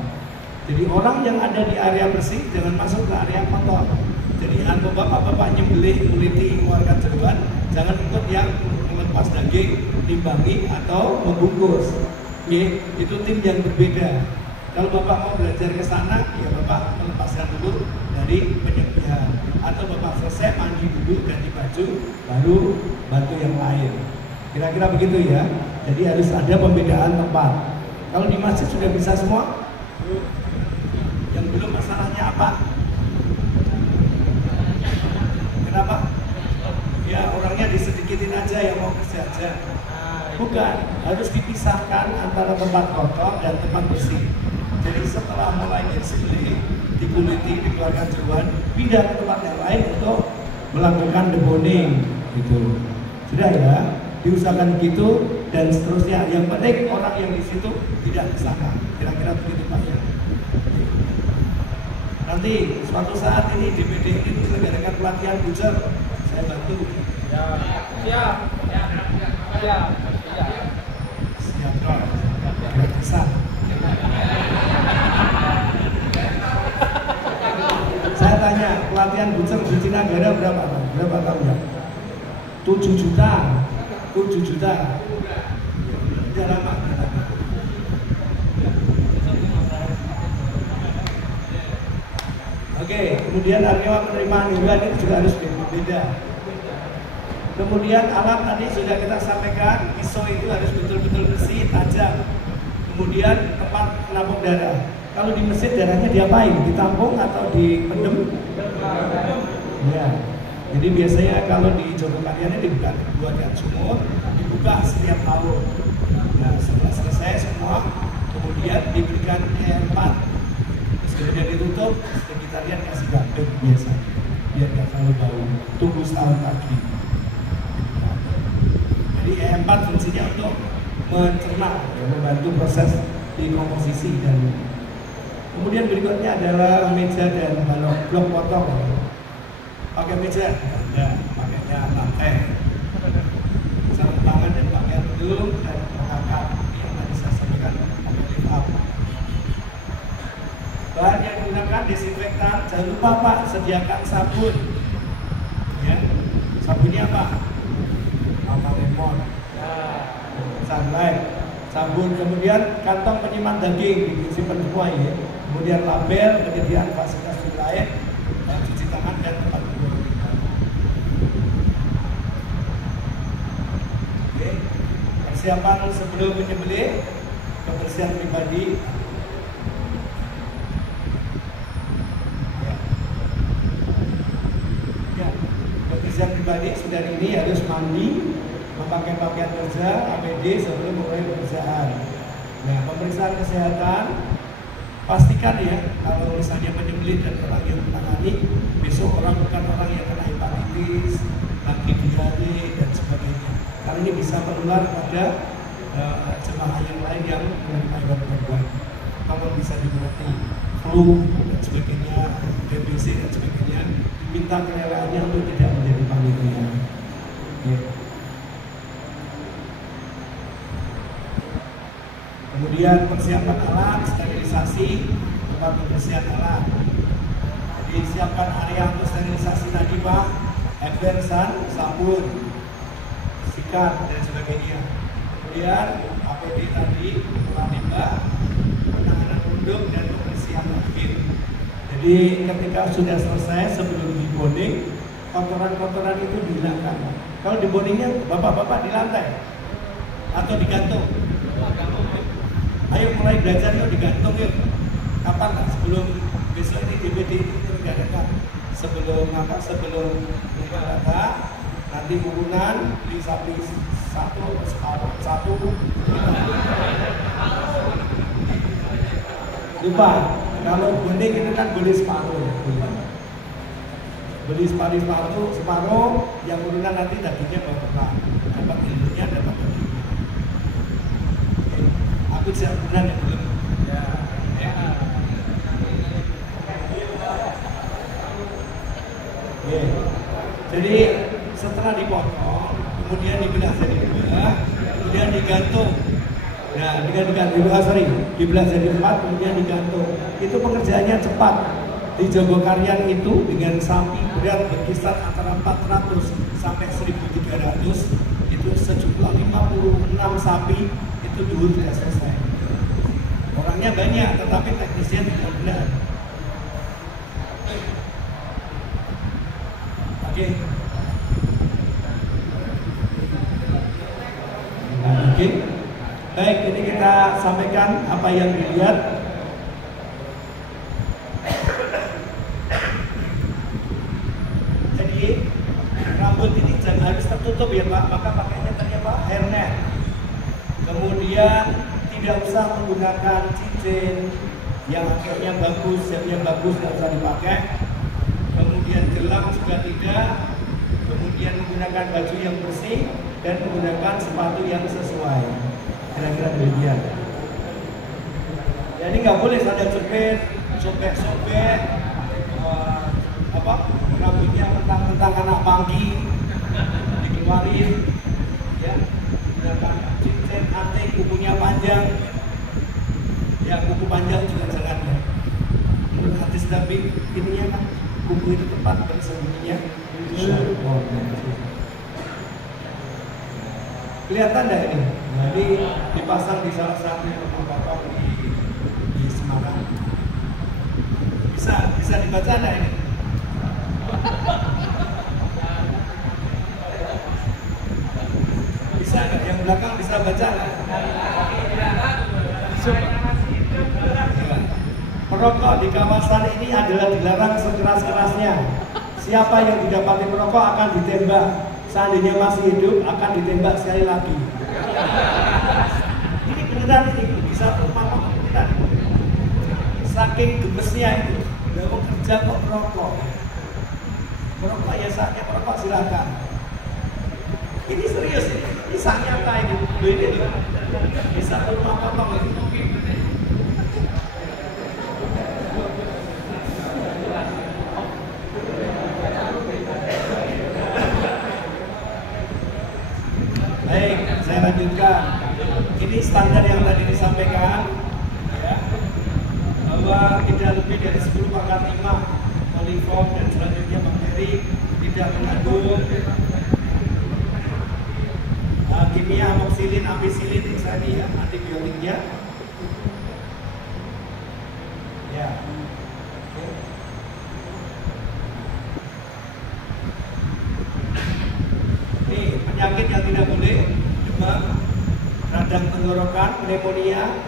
Jadi orang yang ada di area bersih jangan masuk ke area kotor. Jadi kalau bapak-bapak nyembelih, kuliti, mengeluarkan jeruan, jangan ikut yang melepas daging, timbangi atau membungkus. Itu tim yang berbeda. Kalau bapak mau belajar ke sana, ya bapak melepaskan dulu dari penyembelihan. Atau bapak selesai mandi dulu, ganti baju, baru bantu yang lain. Kira-kira begitu ya. Jadi harus ada pembedaan tempat. Kalau di masjid sudah bisa semua? Yang belum masalahnya apa? Kenapa? Ya orangnya disedikitin aja yang mau kerja aja. Bukan, harus dipisahkan antara tempat kotor dan tempat bersih. Jadi setelah mulai disembelih, dikuliti, dikeluarkan jeruan, pindah ke tempat yang lain untuk melakukan deboning gitu. Sudah ya, diusahakan gitu dan seterusnya. Yang penting orang yang di situ tidak kesana. Kira-kira begitu Pak ya. Nanti suatu saat ini DPD ini menyelenggarakan pelatihan bujur, saya bantu. Siap dong, gratisan. Saya tanya pelatihan bujur di Cinagara berapa tahun ya? 7 juta. 7 juta. Udah lama. Oke, kemudian harga penerimaan iuran itu juga harus berbeda. Kemudian alat tadi sudah kita sampaikan, pisau itu harus betul-betul bersih, tajam. Kemudian tempat penampung darah. Kalau di mesin darahnya diapain? Ditampung atau dipendem? Ya. Jadi biasanya kalau di Jogokarian dibuka buatkan sumur, dibuka setiap tahun. Nah, setelah selesai semua, kemudian diberikan E4. Terus kemudian ditutup, vegetarian kasih gabet biasanya, biar nggak terlalu bau. Tunggu setahun lagi. Jadi E4 fungsinya untuk mencerna, ya, membantu proses dekomposisi dan kemudian berikutnya adalah meja dan blok potong. Pakai meja, ada pakainya lantai, sarung tangan dan pakaian gedung dan mengangkat yang tadi saya sampaikan pakai lift up. Bahan yang digunakan desinfektan, jangan lupa Pak sediakan sabun. Ya, sabunnya apa? Mata lemon, sunlight, sabun, kemudian kantong penyiman daging disimpan semua ya. Kemudian label, penyediaan fasilitas lain, cuci tangan dan tempat tidur. Oke, persiapan sebelum menyembelih, kebersihan pribadi. Ya, kebersihan pribadi sudah ini harus mandi, memakai pakaian kerja, APD sebelum mulai pekerjaan. Nah, pemeriksaan kesehatan pastikan ya, kalau misalnya penyembelih dan orang yang menangani, besok bukan orang yang kena hepatitis, lagi diare dan sebagainya. Karena ini bisa menular pada jemaah yang lain yang menerima hewan kurban. Kalau bisa dimengerti, flu dan sebagainya, TBC dan sebagainya, diminta kerelaannya untuk tidak menjadi panitia. Ya. Kemudian persiapan alat, sterilisasi, tempat pembersihan alat. Jadi siapkan area untuk sterilisasi tadi Pak, ember, sabun, sikat dan sebagainya. Kemudian APD tadi, tempat limbah, penanganan undung dan pembersihan akhir. Jadi ketika sudah selesai sebelum dibonding, kotoran-kotoran itu dihilangkan. Kalau dibondingnya bapak-bapak di lantai atau digantung. Ayo mulai belajar yuk, digantung yuk. Kapan lah? Sebelum besok ini DPD ini diadakan. Sebelum data, nanti urunan di sapi satu. Lupa, kalau bonding itu kan beli separuh. Beli separuh, yang urunan nanti dagingnya bapak. Dapat ilmunya, dapat dagingnya. Aku siap bulan ya belum. Jadi setelah dipotong, kemudian dibelah jadi dua, kemudian digantung. Nah, dibelah jadi 4, kemudian digantung. Itu pekerjaannya cepat. Di Jogokarian itu dengan sapi berat berkisar antara 400 sampai 1.300, itu sejumlah 56 sapi. Itu dulu sudah selesai. Orangnya banyak, tetapi teknisnya tidak benar. Oke. Oke. Baik, ini kita sampaikan apa yang dilihat. Jadi rambut ini jangan harus tertutup ya Pak, maka pakainya tadi apa? Hairnet. Kemudian tidak usah menggunakan cincin yang akhirnya bagus, siapnya bagus, tidak usah dipakai. Kemudian gelang juga tidak. Kemudian menggunakan baju yang bersih dan menggunakan sepatu yang sesuai. Kira-kira demikian. Jadi nggak boleh sandal jepit, sobek-sobek, rambutnya mentang-mentang anak pangki dikeluarin, ya. Menggunakan cincin, anting, kukunya panjang. Ya, kuku panjang juga jangan ya. Menurut hadis Nabi, ininya kan kuku itu tempat bersembunyinya. Kelihatan nggak ini? Nah, ini dipasang di salah satu rumah potong di Semarang. Bisa dibaca nggak ini? Bisa nggak? Yang belakang bisa baca nggak? Ya. Merokok di kawasan ini adalah dilarang sekeras-kerasnya. Siapa yang didapati merokok akan ditembak. Seandainya masih hidup akan ditembak sekali lagi. Ini beneran ini bisa rumah kita. Saking gemesnya itu, udah mau kerja kok merokok. Merokok ya saatnya merokok silakan. Ini serius ini, kisah nyata ini. Ini di satu rumah potong ini. Baik, saya lanjutkan. Ini standar yang tadi disampaikan, ya, bahwa tidak lebih dari 10 pangkat 5 coliform dan selanjutnya bakteri tidak mengandung kimia amoksilin, ampicillin, ini antibiotiknya. Ya. Ini penyakit yang tidak boleh: demam, radang tenggorokan, pneumonia,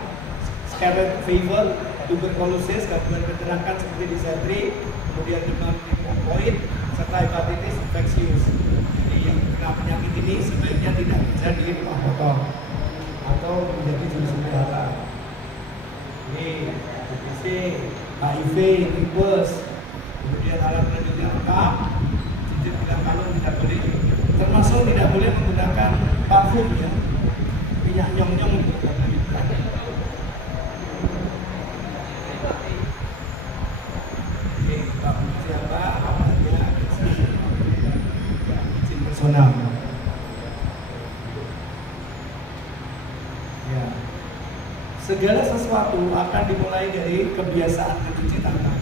scarlet fever, tuberkulosis, gangguan pencernaan seperti disentri, kemudian demam tifoid, serta hepatitis infeksius. Jadi yang kena penyakit ini sebaiknya tidak terjadi di rumah potong atau menjadi juru pelihara. Ini TBC, HIV, tipes, kemudian alat pelindung lengkap, cincin bilang kalung tidak boleh, termasuk tidak boleh menggunakan parfum ya, minyak nyong-nyong tidak boleh. Oke, Pak siapa? Apa dia? Izin personal. Ya. Segala sesuatu akan dimulai dari kebiasaan mencuci tangan.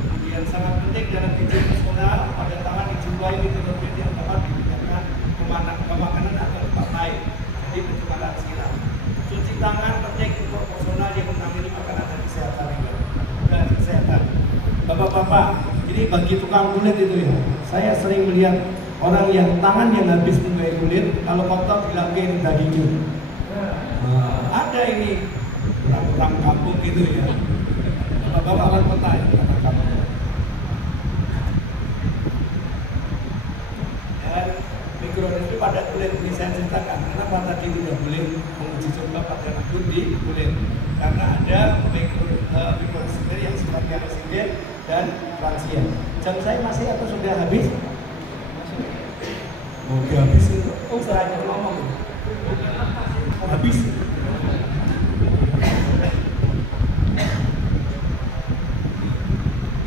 Kemudian sangat penting dalam izin personal, pada tangan dijumpai mikroorganisme yang dapat digunakan pemakanan atau tempat lain. Jadi pencemaran silang. Cuci tangan penting untuk personal yang menangani makanan dan kesehatan dan kesehatan. Bapak-bapak, ini bagi tukang kulit itu ya. Saya sering melihat orang yang tangan yang habis tinggal kulit, kalau kotor dilapin dagingnya. Ada ini orang kampung gitu ya. Bapak-bapak orang kota ya, orang kampung. Dan mikroorganisme pada kulit ini saya ceritakan kenapa tadi tidak boleh menguji coba pada rambut di kulit, karena ada mikroorganisme yang sifatnya residen dan transien. Jam saya masih atau sudah habis? Oh, udah habis itu. Oh, saya ngomong habis.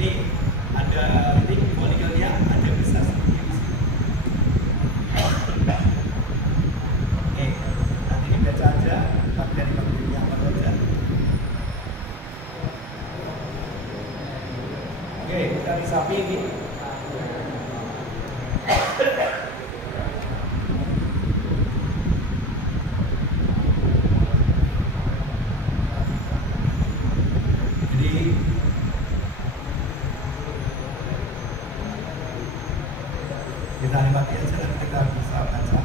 Ini ada ini poligonnya ada bisa seperti di sini. Oke, nanti dibaca aja bakteri-bakterinya apa saja. Oke, dari sapi ini. Kita nikmati aja dan kita bisa baca.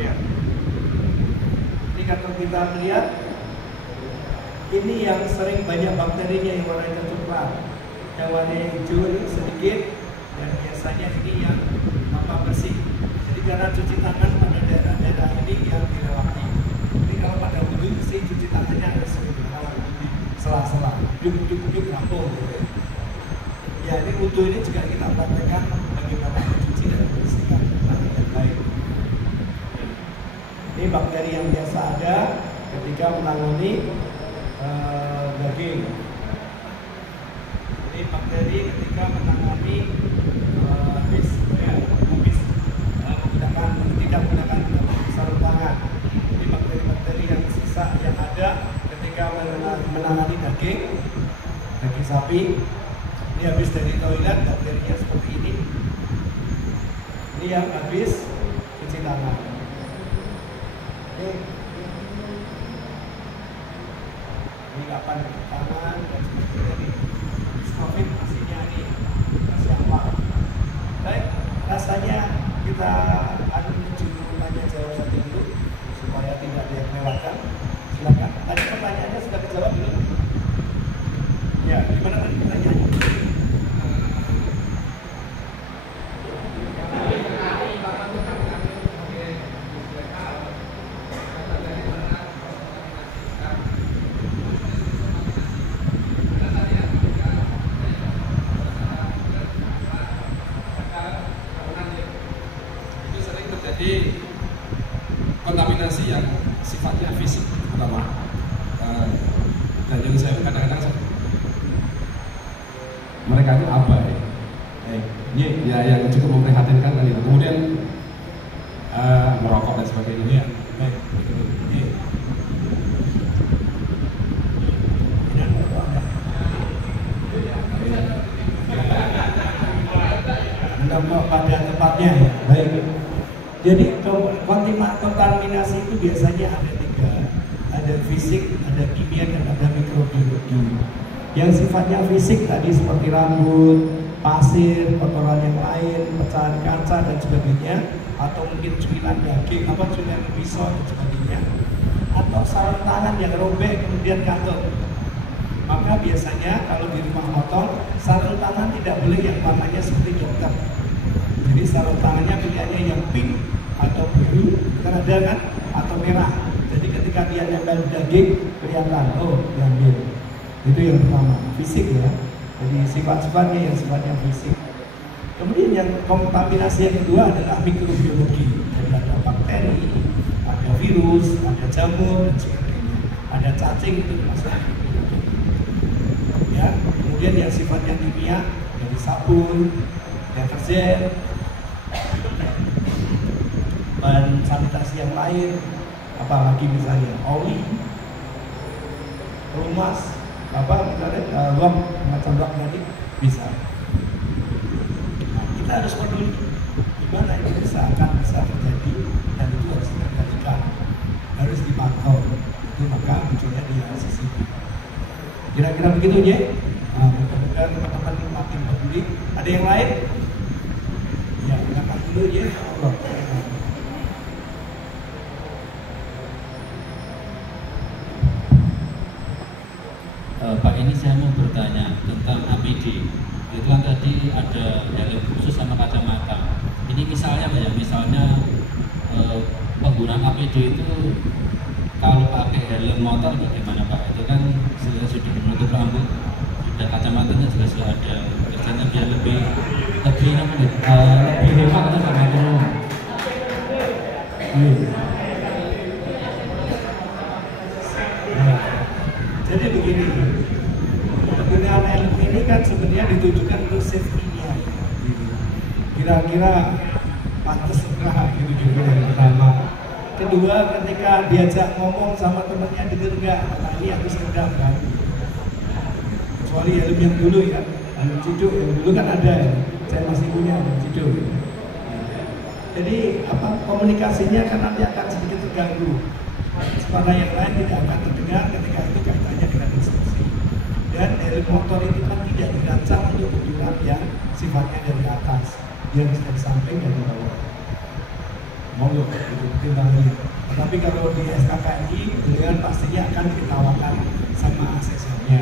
Ya. Ini kalau kita melihat, ini yang sering banyak bakterinya yang warnanya coklat, yang warnanya hijau ini sedikit, dan biasanya ini yang bersih. Jadi karena cuci tangan pada daerah-daerah ini yang dilewati. Jadi kalau pada wudhu sih cuci tangannya harus sebenarnya di sela-sela, duduk rampung. Gitu. Ya, ini wudhu ini juga kita praktekkan bagaimana mencuci dan membersihkan tangan yang baik. Ini bakteri yang biasa ada ketika menangani daging. Ini bakteri ketika menangani tidak menggunakan sarung tangan. Ini bakteri-bakteri yang sisa yang ada ketika menangani daging sapi. Ini habis dari toilet, bakterinya seperti ini. Ini yang habis cuci tangan. Ini kapan tangan dan sebagainya nih. COVID pastinya nih masih apa? Baik, rasanya kita akan menuju tanya jawab satu dulu supaya tidak ada yang melewatkan. Silakan. Tadi pertanyaannya sudah dijawab belum? Ya, gimana tadi pertanyaannya? Jadi kontaminasi yang sifatnya fisik pertama, dan yang saya kadang-kadang mereka itu abai, ya yang cukup memprihatinkan kan itu. Kemudian merokok dan sebagainya. Baik, pada tempatnya ya. Baik. Jadi kontaminasi itu biasanya ada tiga, ada fisik, ada kimia, dan ada mikrobiologi. Yang sifatnya fisik tadi seperti rambut, pasir, kotoran yang lain, pecahan kaca dan sebagainya, atau mungkin cuilan daging, cuilan pisau dan sebagainya, atau sarung tangan yang robek kemudian kantor. Maka biasanya kalau di rumah potong, sarung tangan tidak boleh yang warnanya seperti dokter. Jadi sarung tangannya pilihannya yang pink atau biru, kan ada kan, atau merah. Jadi ketika dia nempel daging kelihatan, oh diambil. Itu yang pertama, fisik ya. Jadi sifat-sifatnya yang sifatnya fisik. Kemudian yang kontaminasi yang kedua adalah mikrobiologi. Jadi ada bakteri, ada virus, ada jamur dan sebagainya. Ada cacing, itu termasuk ya. Kemudian yang sifatnya kimia, dari sabun, deterjen, bahan sanitasi yang lain, apalagi misalnya oli, pelumas, misalnya luam macam tadi bisa. Nah, kita harus peduli gimana ini bisa terjadi, dan itu harus dikendalikan, harus dipantau. Itu maka munculnya di CCTV. Kira-kira begitu ya. Nah, mudah-mudahan teman-teman makin peduli. Ada yang lain? Ya, silakan dulu ya. Allah. Pak, ini saya mau bertanya tentang APD. Itu kan tadi ada helm khusus sama kacamata. Ini misalnya ya, misalnya penggunaan APD itu kalau pakai helm motor bagaimana Pak? Itu kan sudah menutup rambut, sudah kacamatanya juga sudah ada. Kerjanya biar lebih hemat atau bagaimana? Jadi begini, penggunaan helm ini kan sebenarnya ditujukan untuk safety-nya. Kira-kira pantas enggak gitu juga yang pertama. Kedua, ketika diajak ngomong sama temennya denger nggak? Nah ini harus redam kan. Kecuali helm yang dulu ya, helm ciduk yang dulu kan ada ya. Saya masih punya helm ciduk. Jadi komunikasinya kan nanti akan sedikit terganggu. Pada yang lain tidak akan terdengar ketika itu kaitannya dengan instruksi. Dan helm motor itu kan tidak dirancang untuk penggunaan yang sifatnya dari atas, dia bisa dari samping dan di bawah. Monggo itu timbangnya. Tetapi kalau di SKKI dengan pastinya akan ditawarkan sama aksesornya.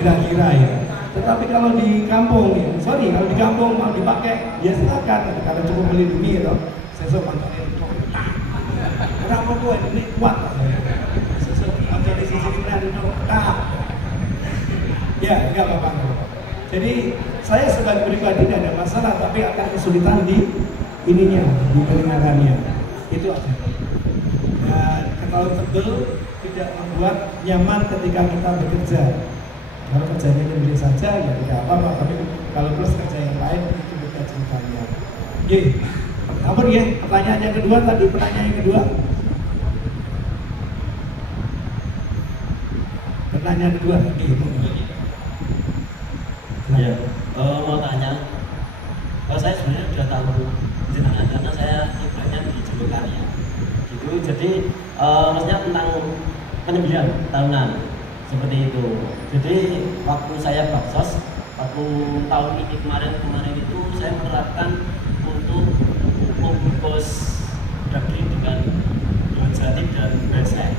Kira-kira ya. Tetapi kalau di kampung ya, kalau di kampung mau dipakai, ya silakan. Karena cukup melindungi ya, sensor pantauan itu. Kenapa gue ini kuat? Sensor pantauan di sisi kiri itu ya, enggak apa-apa. Jadi saya sebagai pribadi tidak ada masalah, tapi akan kesulitan di ininya, di pendengarannya. Itu aja. Dan kalau tebel tidak membuat nyaman ketika kita bekerja. Kalau kerjanya sendiri saja ya tidak apa-apa, tapi kalau plus kerja yang lain itu beda ceritanya. Oke, apa ya? Pertanyaan yang kedua tadi, pertanyaan yang kedua. Pertanyaan kedua tadi. Ya, mau tanya, saya sebenarnya sudah tahu jenengan karena saya ibaratnya di Jogokarian gitu. Jadi maksudnya tentang penyembelihan tahunan seperti itu. Jadi waktu saya baksos, waktu tahun ini kemarin itu saya menerapkan untuk membungkus daging dengan daun jati dan besek.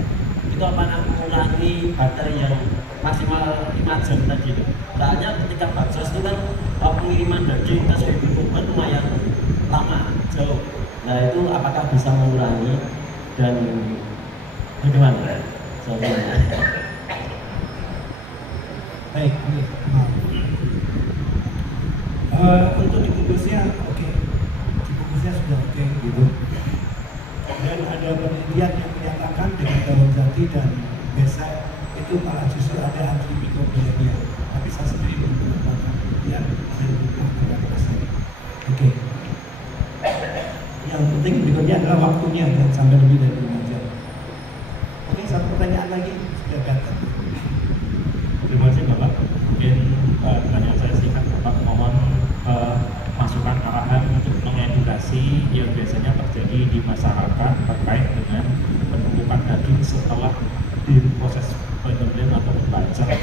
Itu apa mengurangi bakteri yang maksimal 5 jam tadi. Soalnya ketika baksos itu kan pengiriman daging ke Sohibul Kurban lumayan lama, jauh. Nah itu apakah bisa mengurangi dan bagaimana? Baik, untuk dibungkusnya oke. Dibungkusnya sudah oke gitu. Dan ada penelitian yang menyatakan dengan daun jati dan besek itu malah justru ada antimikrobianya. Tapi saya sendiri belum melakukan penelitian dan belum melakukan resep. Oke. Yang penting berikutnya adalah waktunya dan sampai lebih dari 5 jam. Oke, satu pertanyaan lagi sudah datang. Terima kasih Bapak. Mungkin pertanyaan saya singkat Bapak, mohon masukan arahan untuk mengedukasi yang biasanya terjadi di masyarakat terkait dengan penumpukan daging setelah di proses penyembelihan atau pembacak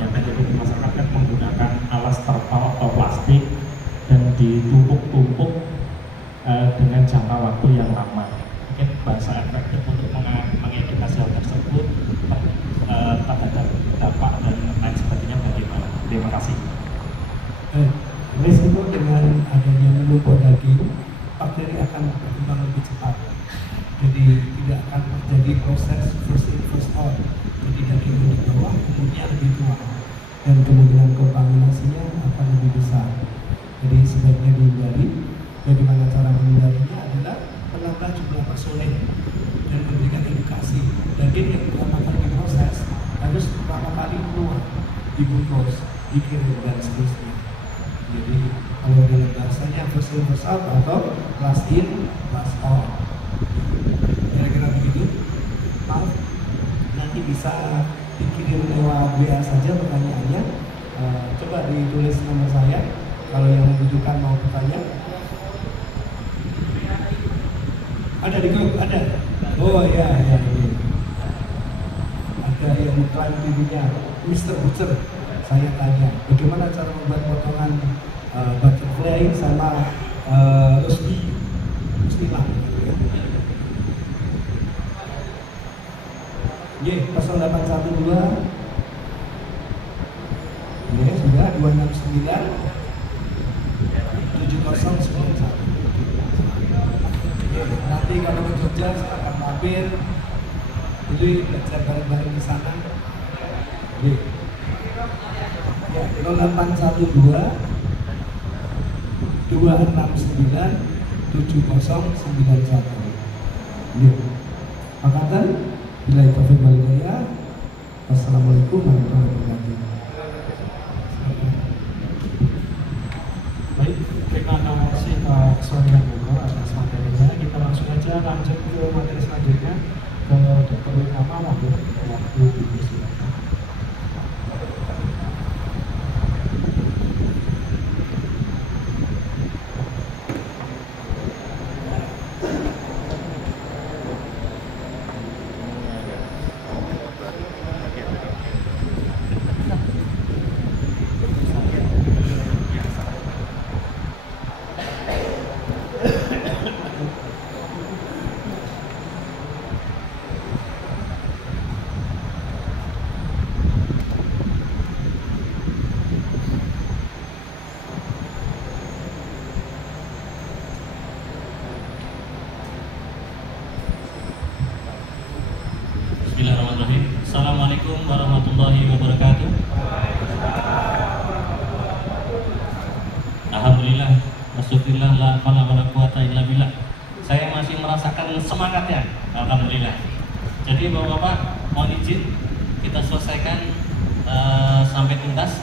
yang terjadi di masyarakat menggunakan alas terpal atau plastik dan ditumpuk-tumpuk dengan jangka waktu yang lama. Mungkin bahasa efektif untuk mengedukasi hal tersebut terhadap dampak dan lain sebagainya bagaimana? Terima kasih. Risiko dengan adanya menumpuk daging, bakteri akan berkembang lebih cepat. Jadi tidak akan terjadi proses first in first out. Jadi daging di bawah kemudian lebih tua dan kemungkinan kontaminasinya akan lebih besar. Jadi sebaiknya dihindari. Bagaimana cara menghindarinya adalah menambah jumlah personel dan memberikan edukasi. Daging yang pertama kali diproses harus pertama kali keluar, dibungkus, dikirim dan seterusnya. Jadi kalau dalam bahasanya first in first out atau last in last out. Kira-kira begitu. Maaf, nanti bisa dikirim lewat WA saja pertanyaannya. Coba ditulis nomor saya kalau yang membutuhkan mau bertanya. Ada di grup, ada. Oh ya, ini. Ada yang mengklaim dirinya Mr. Butcher. Saya tanya, bagaimana cara membuat potongan butterfly sama rosti lah. Y 0812 ya sudah 269 7091. Nanti kalau ke Jogja akan mampir, jadi belajar bareng-bareng di sana. Ya, 0812 269 7091. Makatan, bila itu Walidaya. Wassalamualaikum warahmatullahi wabarakatuh. Baik, terima kasih Pak Sony Bogor atas materinya. Kita langsung aja lanjut ke materi selanjutnya ke Dr. Utama. Waktu dipersilakan. Bismillahirrahmanirrahim. Assalamualaikum warahmatullahi wabarakatuh. Alhamdulillah, wasyukurillah, la haula wala quwata illa billah. Saya masih merasakan semangatnya. Alhamdulillah. Jadi Bapak-bapak, mohon izin kita selesaikan sampai tuntas,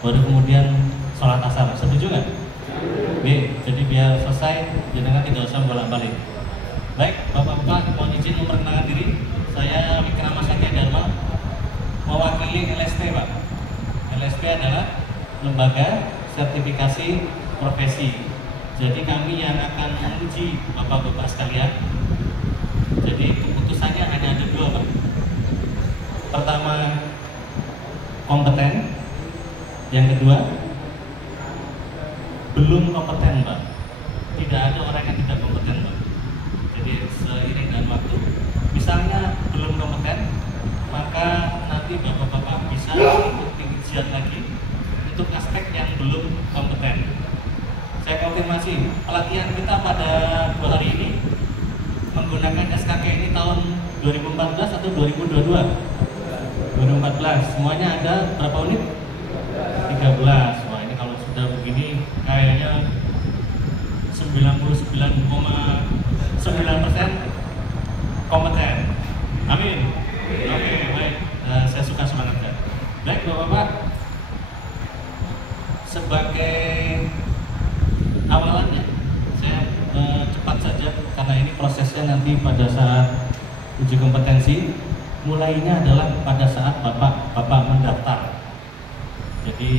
baru kemudian sholat asar. Setuju nggak? Oke, jadi biar selesai, jangan tidak usah bolak-balik. Baik, Bapak-bapak, mohon izin memperkenalkan diri. Saya Wikrama Satya Dharma, mewakili LSP, Pak. LSP adalah Lembaga Sertifikasi Profesi. Jadi kami yang akan menguji Bapak-bapak sekalian. Jadi keputusannya Pertama, kompeten. Yang kedua, belum kompeten, Pak. Tidak ada orang yang tidak kompeten, Pak. Jadi seiring dengan waktu, misalnya belum kompeten, maka nanti bapak-bapak bisa ikut pengujian lagi untuk aspek yang belum kompeten. Saya konfirmasi, pelatihan kita pada 2 hari ini menggunakan SKK ini tahun 2014 atau 2022? 2014. Semuanya ada berapa unit? 13. Wah, ini kalau sudah begini kayaknya 99,9% kompeten. Amin. Oke, baik. Saya suka semangatnya. Baik, Bapak-bapak. Sebagai awalannya, saya cepat saja karena ini prosesnya nanti pada saat uji kompetensi. Mulainya adalah pada saat Bapak mendaftar. Jadi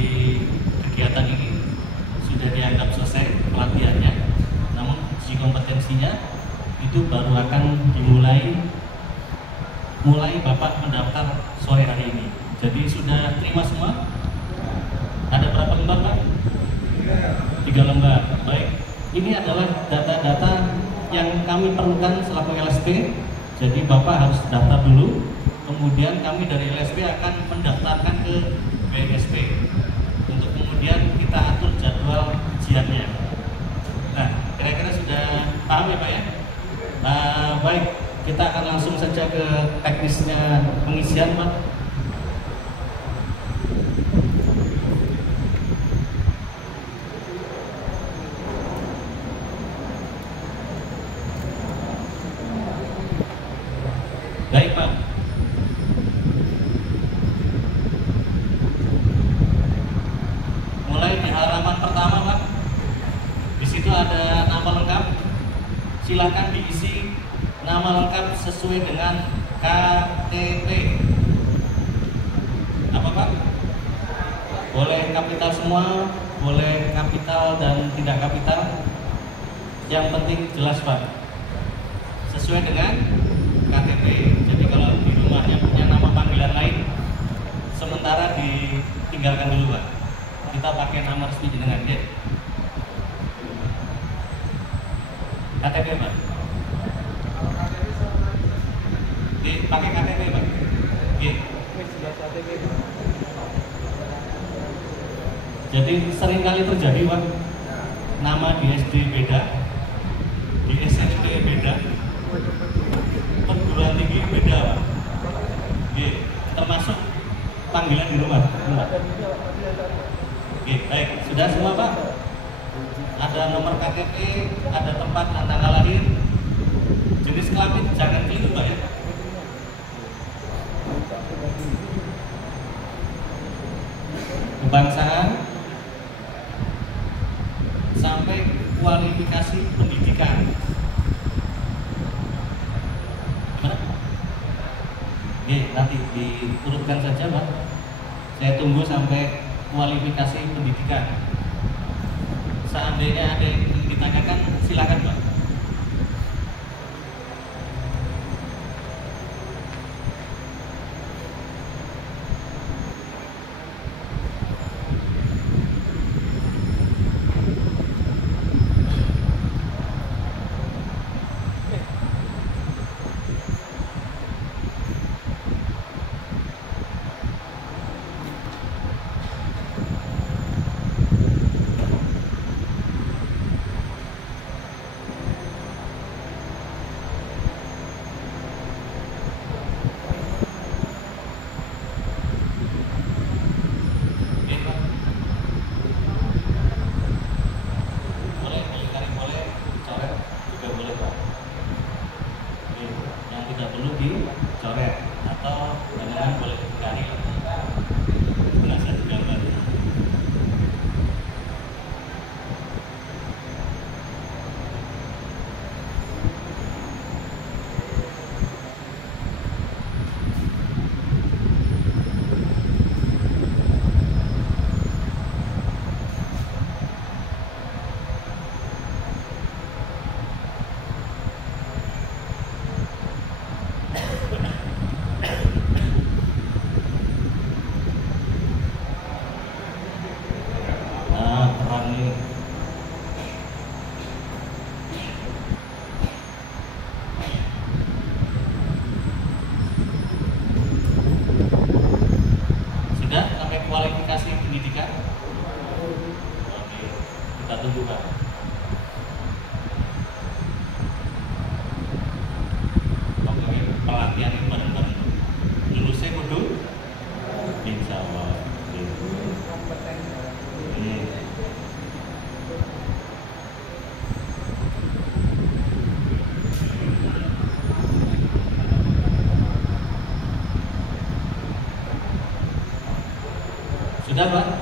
kegiatan ini sudah dianggap selesai pelatihannya, namun uji kompetensinya itu baru akan dimulai Bapak mendaftar sore hari ini. Jadi sudah terima semua? Ada berapa lembar, Pak? 3 lembar. Baik. Ini adalah data-data yang kami perlukan selaku LSP. Jadi Bapak harus daftar dulu. Kemudian kami dari LSP akan mendaftarkan ke BNSP untuk kemudian kita atur jadwal ujiannya. Nah, kira-kira sudah paham ya, Pak ya? Baik, kita akan langsung saja ke teknisnya pengisian, Pak. Baik, Pak. Mulai di halaman pertama, Pak. Di situ ada nama lengkap. Silakan diisi nama lengkap sesuai dengan KTP. Apa, Pak? Boleh kapital semua, boleh kapital dan tidak kapital. Yang penting jelas, Pak. Sesuai dengan KTP. Jadi kalau di rumahnya punya nama panggilan lain, sementara ditinggalkan dulu, Pak. Kita pakai nama resmi jenengan, ya. KTP, Pak. Pakai KTP, Pak. Oke. Jadi sering kali terjadi, Pak. Nama di SD beda, di SMP beda, perguruan tinggi beda, Pak. Oke. Termasuk panggilan di rumah. Oke, baik. Sudah semua, Pak? Ada nomor KTP, ada tempat dan tanggal lahir. Jenis kelamin jangan keliru, Pak ya. Kebangsaan sampai kualifikasi pendidikan. Gimana? Oke, nanti diturutkan saja, Pak. Saya tunggu sampai kualifikasi pendidikan. Seandainya ada yang ditanyakan, silakan, Pak. Amin. Sudah sampai kualifikasi pendidikan? Oke, kita tunggu Pak. Oke, pelatihan itu bareng-bareng. Lulusnya kudu? Insya Allah. Sudah Pak?